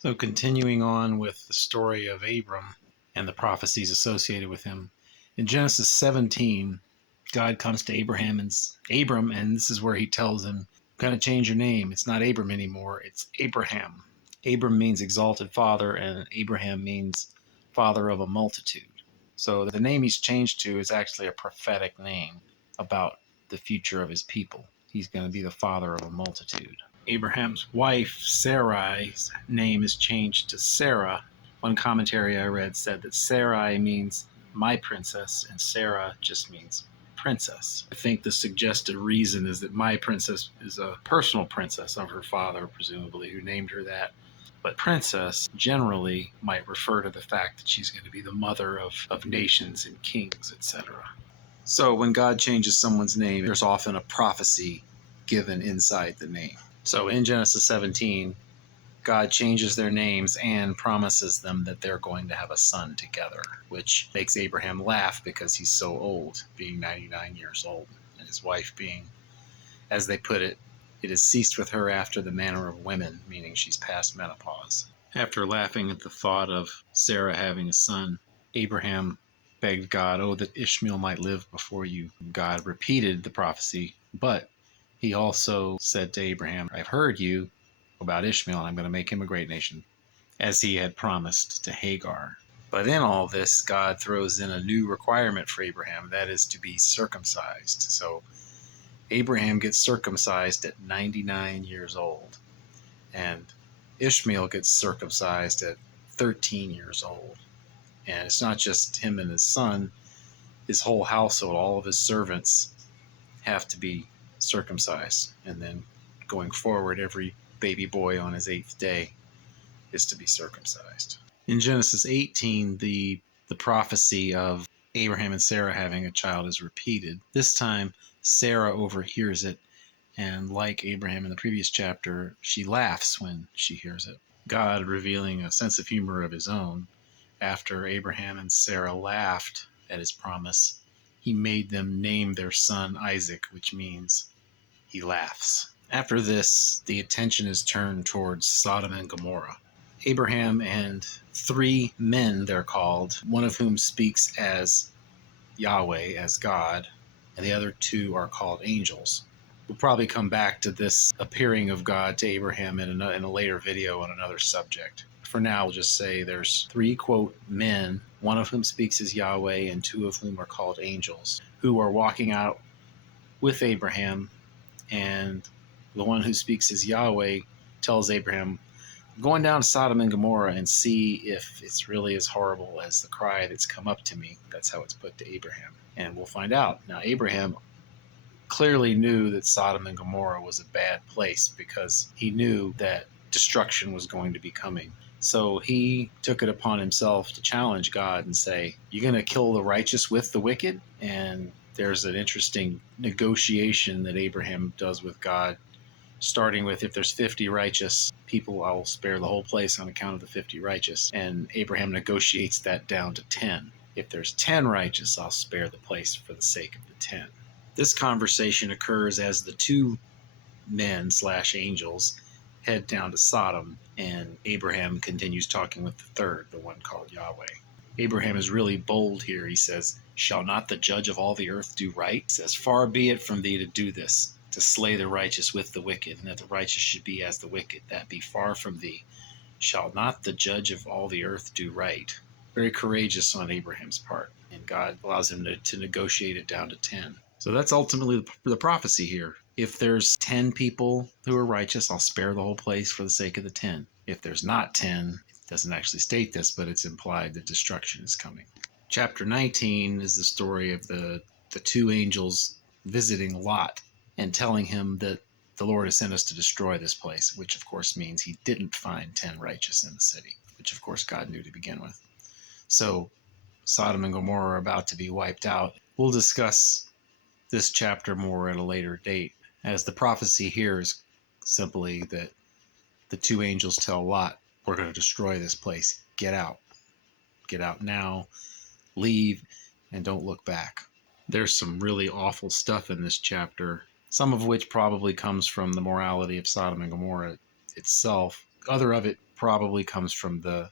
So continuing on with the story of Abram and the prophecies associated with him, in Genesis 17, God comes to Abram, and this is where he tells him, "Got to change your name. It's not Abram anymore. It's Abraham." Abram means exalted father, and Abraham means father of a multitude. So the name he's changed to is actually a prophetic name about the future of his people. He's going to be the father of a multitude. Abraham's wife, Sarai's name is changed to Sarah. One commentary I read said that Sarai means my princess, and Sarah just means princess. I think the suggested reason is that my princess is a personal princess of her father, presumably, who named her that. But princess generally might refer to the fact that she's going to be the mother of nations and kings, etc. So when God changes someone's name, there's often a prophecy given inside the name. So in Genesis 17, God changes their names and promises them that they're going to have a son together, which makes Abraham laugh because he's so old, being 99 years old, and his wife being, as they put it, it has ceased with her after the manner of women, meaning she's past menopause. After laughing at the thought of Sarah having a son, Abraham begged God, "Oh, that Ishmael might live before you." God repeated the prophecy, but he also said to Abraham, "I've heard you about Ishmael, and I'm going to make him a great nation," as he had promised to Hagar. But in all this, God throws in a new requirement for Abraham, that is to be circumcised. So Abraham gets circumcised at 99 years old, and Ishmael gets circumcised at 13 years old. And it's not just him and his son, his whole household, all of his servants have to be circumcised. And then going forward, every baby boy on his 8th day is to be circumcised. In Genesis 18, the prophecy of Abraham and Sarah having a child is repeated. This time, Sarah overhears it, and like Abraham in the previous chapter, she laughs when she hears it. God, revealing a sense of humor of his own, after Abraham and Sarah laughed at his promise, he made them name their son Isaac, which means he laughs. After this, the attention is turned towards Sodom and Gomorrah. Abraham and 3 men, they're called, one of whom speaks as Yahweh, as God, and the other 2 are called angels. We'll probably come back to this appearing of God to Abraham in a later video on another subject. For now, we'll just say there's 3, quote, men, one of whom speaks as Yahweh and 2 of whom are called angels, who are walking out with Abraham, and the one who speaks as Yahweh tells Abraham, "Going down to Sodom and Gomorrah and see if it's really as horrible as the cry that's come up to me." That's how it's put to Abraham. And we'll find out. Now, Abraham clearly knew that Sodom and Gomorrah was a bad place because he knew that destruction was going to be coming. So he took it upon himself to challenge God and say, "You're going to kill the righteous with the wicked?" And there's an interesting negotiation that Abraham does with God, starting with, if there's 50 righteous people, I'll spare the whole place on account of the 50 righteous. And Abraham negotiates that down to 10. If there's 10 righteous, I'll spare the place for the sake of the 10. This conversation occurs as the 2 men / angels head down to Sodom, and Abraham continues talking with the 3rd, the one called Yahweh. Abraham is really bold here. He says, "Shall not the judge of all the earth do right?" He says, "Far be it from thee to do this, to slay the righteous with the wicked, and that the righteous should be as the wicked. That be far from thee. Shall not the judge of all the earth do right?" Very courageous on Abraham's part, and God allows him to negotiate it down to 10. So that's ultimately the prophecy here. If there's 10 people who are righteous, I'll spare the whole place for the sake of the 10. If there's not 10, it doesn't actually state this, but it's implied that destruction is coming. Chapter 19 is the story of the 2 angels visiting Lot and telling him that the Lord has sent us to destroy this place, which of course means he didn't find 10 righteous in the city, which of course God knew to begin with. So Sodom and Gomorrah are about to be wiped out. We'll discuss this chapter more at a later date, as the prophecy here is simply that the 2 angels tell Lot, "We're going to destroy this place. Get out. Get out now. Leave, and don't look back." There's some really awful stuff in this chapter, some of which probably comes from the morality of Sodom and Gomorrah itself. Other of it probably comes from the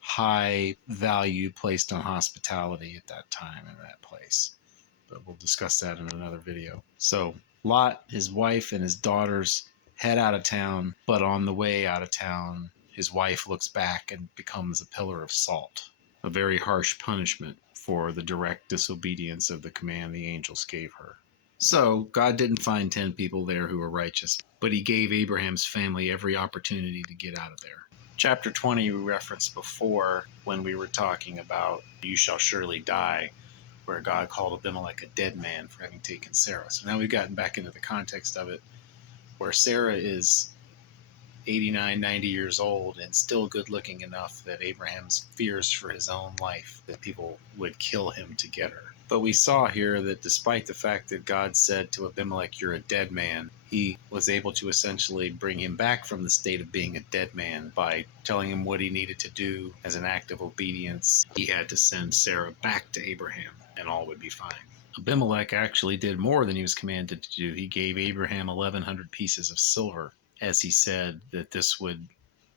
high value placed on hospitality at that time in that place. But we'll discuss that in another video. So Lot, his wife, and his daughters head out of town, but on the way out of town, his wife looks back and becomes a pillar of salt, a very harsh punishment for the direct disobedience of the command the angels gave her. So God didn't find 10 people there who were righteous, but he gave Abraham's family every opportunity to get out of there. Chapter 20 we referenced before when we were talking about you shall surely die, where God called Abimelech a dead man for having taken Sarah. So now we've gotten back into the context of it, where Sarah is 89, 90 years old and still good looking enough that Abraham fears for his own life, that people would kill him to get her. But we saw here that despite the fact that God said to Abimelech, you're a dead man, he was able to essentially bring him back from the state of being a dead man by telling him what he needed to do as an act of obedience. He had to send Sarah back to Abraham, and all would be fine. Abimelech actually did more than he was commanded to do. He gave Abraham 1,100 pieces of silver, as he said that this would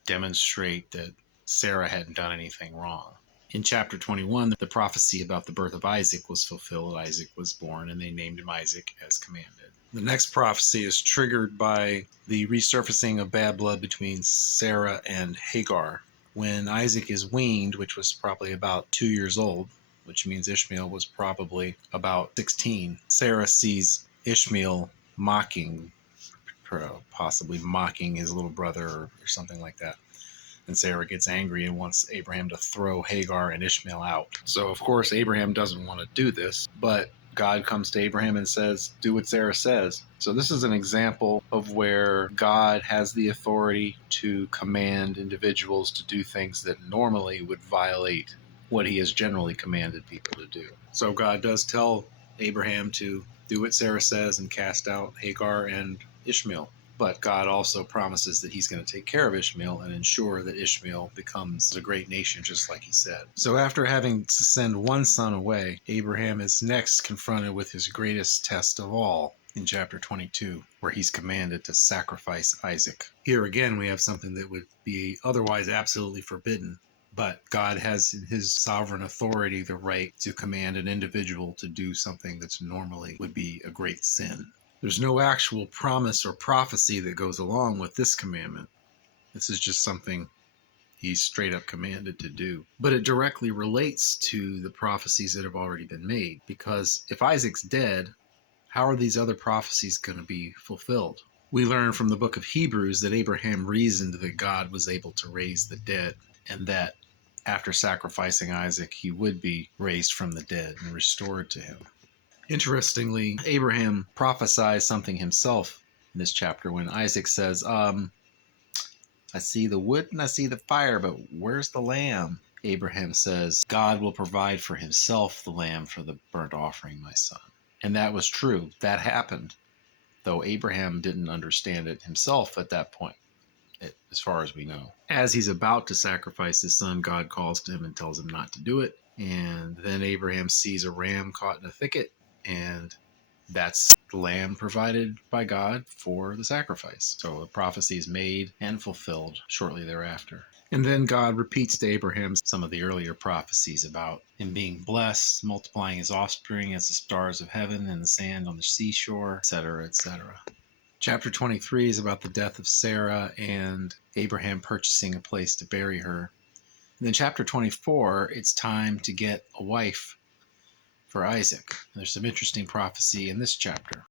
demonstrate that Sarah hadn't done anything wrong. In chapter 21, the prophecy about the birth of Isaac was fulfilled. Isaac was born, and they named him Isaac as commanded. The next prophecy is triggered by the resurfacing of bad blood between Sarah and Hagar. When Isaac is weaned, which was probably about 2 years old, which means Ishmael was probably about 16, Sarah sees Ishmael possibly mocking his little brother or something like that. And Sarah gets angry and wants Abraham to throw Hagar and Ishmael out. So, of course, Abraham doesn't want to do this, but God comes to Abraham and says, do what Sarah says. So this is an example of where God has the authority to command individuals to do things that normally would violate what he has generally commanded people to do. So God does tell Abraham to do what Sarah says and cast out Hagar and Ishmael. But God also promises that he's going to take care of Ishmael and ensure that Ishmael becomes a great nation, just like he said. So after having to send one son away, Abraham is next confronted with his greatest test of all in chapter 22, where he's commanded to sacrifice Isaac. Here again, we have something that would be otherwise absolutely forbidden. But God has in his sovereign authority the right to command an individual to do something that's normally would be a great sin. There's no actual promise or prophecy that goes along with this commandment. This is just something he's straight up commanded to do. But it directly relates to the prophecies that have already been made. Because if Isaac's dead, how are these other prophecies going to be fulfilled? We learn from the book of Hebrews that Abraham reasoned that God was able to raise the dead, and that after sacrificing Isaac, he would be raised from the dead and restored to him. Interestingly, Abraham prophesies something himself in this chapter when Isaac says, I see the wood and I see the fire, but where's the lamb? Abraham says, God will provide for himself the lamb for the burnt offering, my son. And that was true. That happened, though Abraham didn't understand it himself at that point, as far as we know. As he's about to sacrifice his son, God calls to him and tells him not to do it. And then Abraham sees a ram caught in a thicket, and that's the lamb provided by God for the sacrifice. So the prophecy is made and fulfilled shortly thereafter. And then God repeats to Abraham some of the earlier prophecies about him being blessed, multiplying his offspring as the stars of heaven and the sand on the seashore, etc., etc. Chapter 23 is about the death of Sarah and Abraham purchasing a place to bury her. And then chapter 24, it's time to get a wife for Isaac. And there's some interesting prophecy in this chapter.